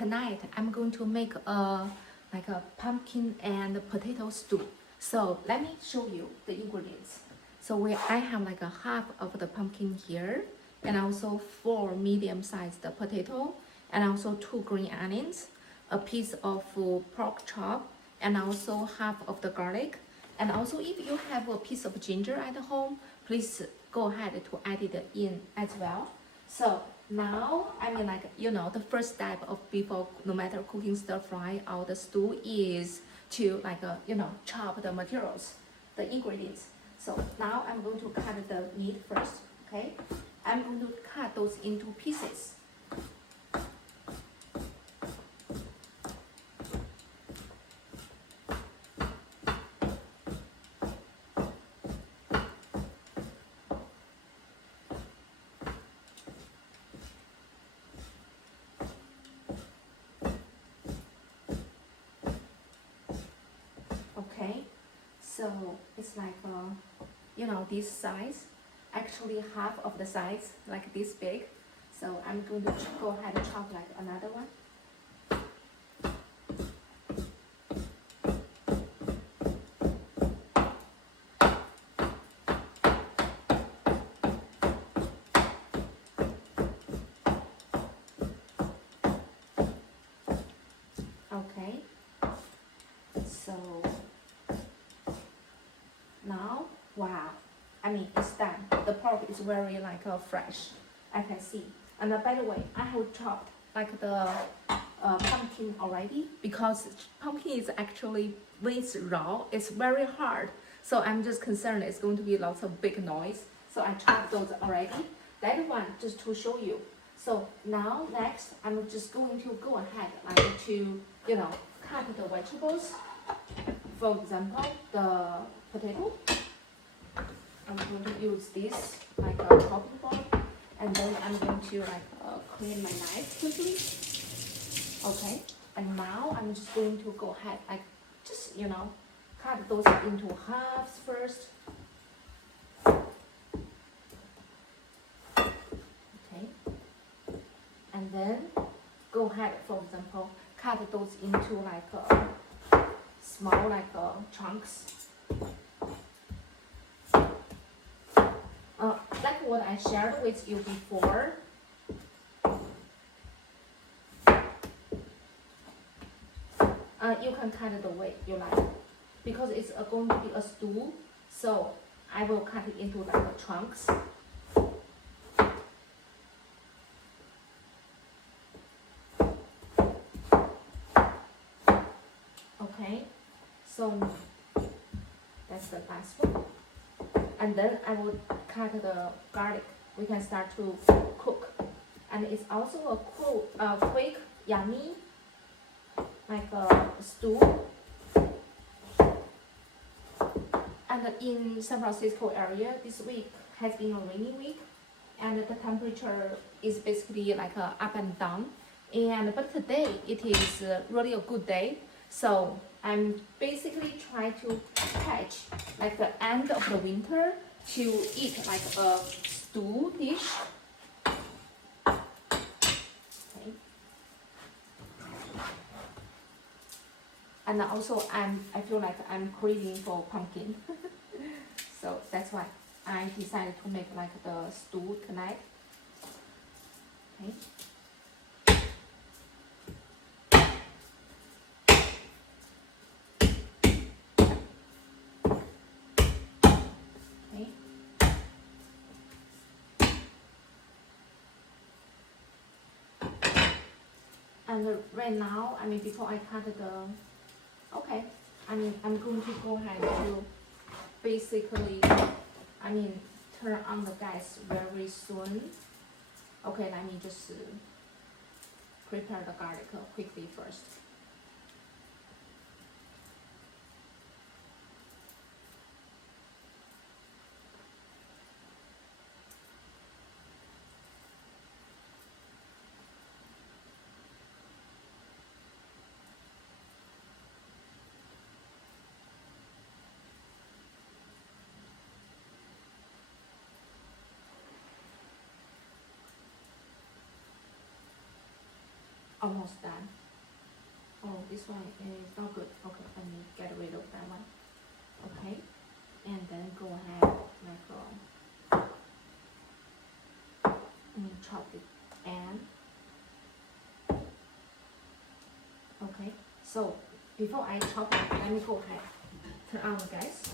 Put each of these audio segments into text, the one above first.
tonight I'm going to make a pumpkin and potato stew. So let me show you the ingredients. So I have like a half of the pumpkin here, and also 4 medium-sized potato, and also 2 green onions, a piece of pork chop, and also half of the garlic. And also if you have a piece of ginger at home, please go ahead to add it in as well. So now, the first step of before, no matter cooking stir fry or the stew, is to chop the materials, the ingredients. So now I'm going to cut the meat first, okay? I'm going to cut those into pieces. Okay, so it's like this size, actually half of the size, like this big. So I'm going to go ahead and chop like another one. Okay, so now, wow, it's done. The pork is very fresh, I can see. And by the way, I have chopped the pumpkin already, because pumpkin is actually, when it's raw, it's very hard. So I'm just concerned it's going to be lots of big noise. So I chopped those already. That one, just to show you. So now next, I'm just going to go ahead to cut the vegetables. For example, the potato. I'm going to use this a chopping board, and then I'm going to clean my knife quickly. Okay, and now I'm just going to go ahead cut those into halves first. Okay, and then go ahead, for example, cut those into small chunks. Like what I shared with you before. You can cut it the way you like, because it's going to be a stew. So I will cut it into chunks. Okay, so that's the last one. And then I will cut the garlic. We can start to cook. And it's also a quick, yummy, stew. And in San Francisco area, this week has been a rainy week, and the temperature is basically up and down. But today it is really a good day. So I'm basically trying to catch the end of the winter to eat a stew dish. Okay. And also I feel like I'm craving for pumpkin. So that's why I decided to make the stew tonight. Okay. And right now, before I cut I'm going to go ahead to basically, turn on the gas very soon. Okay, let me just prepare the garlic quickly first. almost done. Oh, this one is not good. Okay, let me get rid of that one. Okay, and then go ahead like chop it and okay. So before I chop it, let me go ahead turn on the gas,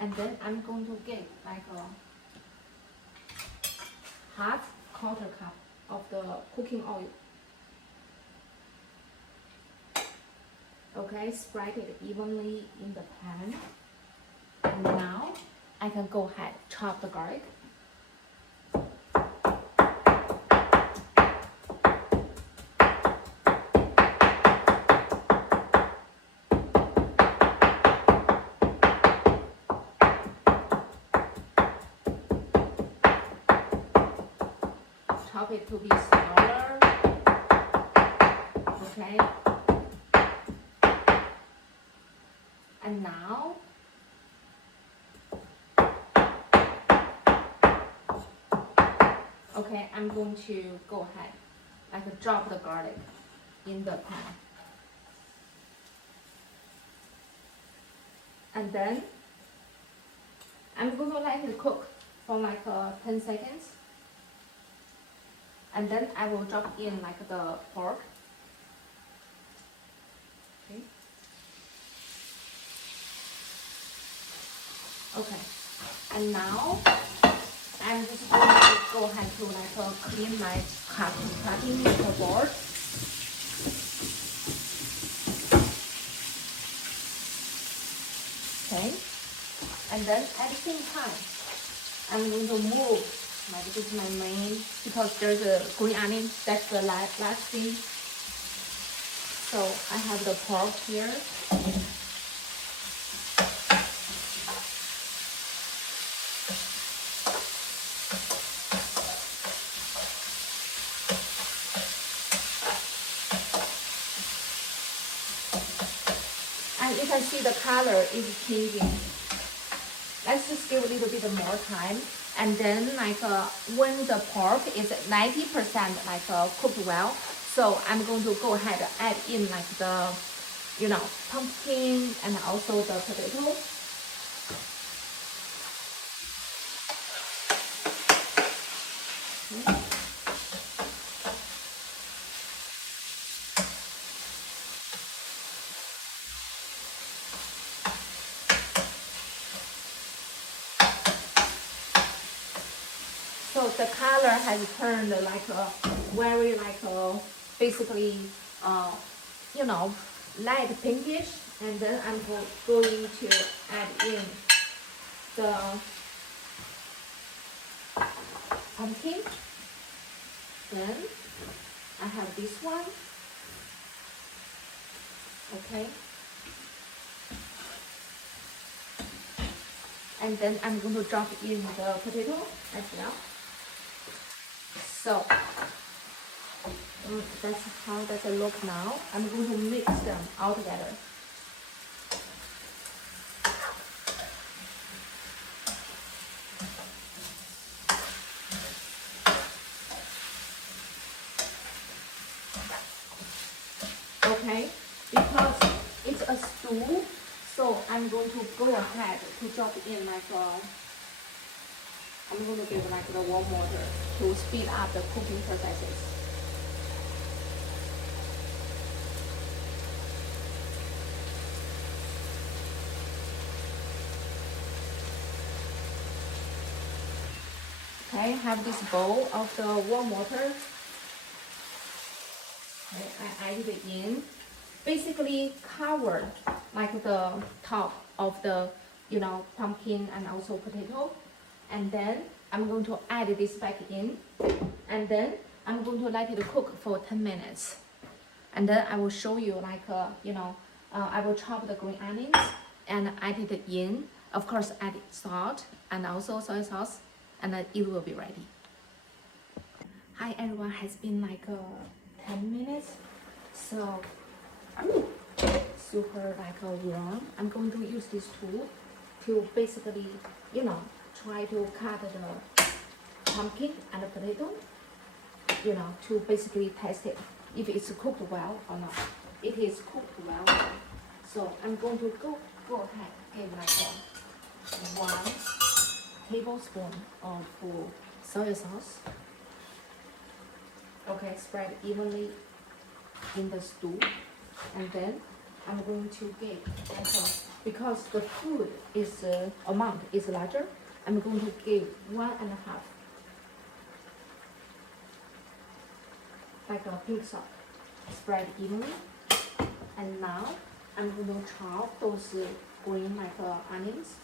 and then I'm going to get like a hot quarter cup of the cooking oil. Okay, spread it evenly in the pan. And now I can go ahead chop the garlic. Chop it to be smaller. Okay. And now okay, I'm going to go ahead like drop the garlic in the pan. And then I'm going to let it cook for like 10 seconds. And then I will drop in like the pork. Okay. Okay. And now I'm just going to go ahead to like clean my cutting board. Okay. And then at the same time, I'm going to move. Like this is my main, because there's a green onion, that's the last thing. So I have the pork here. And you can see the color is changing. Let's just give a little bit more time. And then like when the pork is 90% like cooked well, so I'm going to go ahead and add in like the, pumpkin and also the potato. Okay. So the color has turned like very basically light pinkish, and then I'm going to add in the pumpkin. Then I have this one. Okay. And then I'm going to drop in the potato as well. So that's how does it look now. I'm going to mix them all together. Okay, because it's a stew, so I'm going to go ahead to drop in I'm going to give like the warm water to speed up the cooking processes. Okay, I have this bowl of the warm water. Okay, I add it in. Basically cover like the top of the pumpkin and also potato. And then I'm going to add this back in, and then I'm going to let it cook for 10 minutes. And then I will show you I will chop the green onions and add it in. Of course, add salt and also soy sauce, and then it will be ready. Hi everyone, has been 10 minutes. So super warm. I'm going to use this tool to basically try to cut the pumpkin and the potato, to basically test it. if it's cooked well or not. It is cooked well. So I'm going to go ahead, give like a 1 tablespoon of soy sauce. Okay, spread evenly in the stew, and then I'm going to give because the food is amount is larger. I'm going to give 1.5, like a pink salt, spread evenly. And now I'm going to chop those green like onions,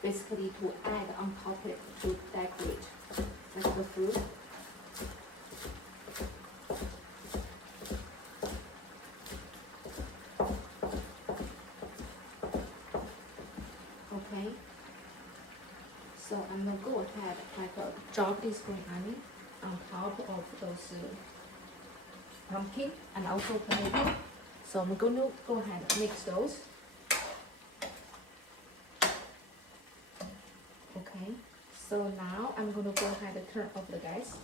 basically to add on top of it to decorate like the fruit. Okay, so I'm gonna go ahead like drop this green onion on top of those pumpkin and also tomato. So I'm going to go ahead and mix those. Okay, so now I'm going to go ahead and turn off the gas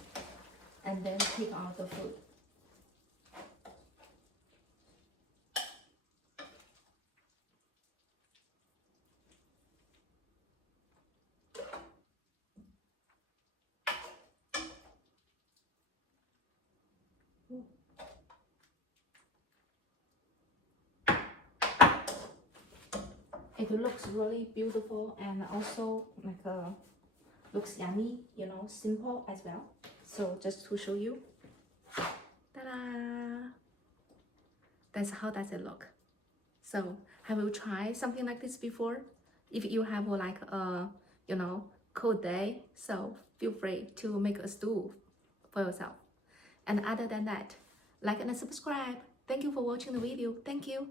and then take out the food. It looks really beautiful and also like looks yummy, you know, simple as well. So just to show you, ta-da! That's how does it look. So have you tried something like this before? If you have like a, you know, cold day, so feel free to make a stew for yourself. And other than that, like and subscribe. Thank you for watching the video. Thank you.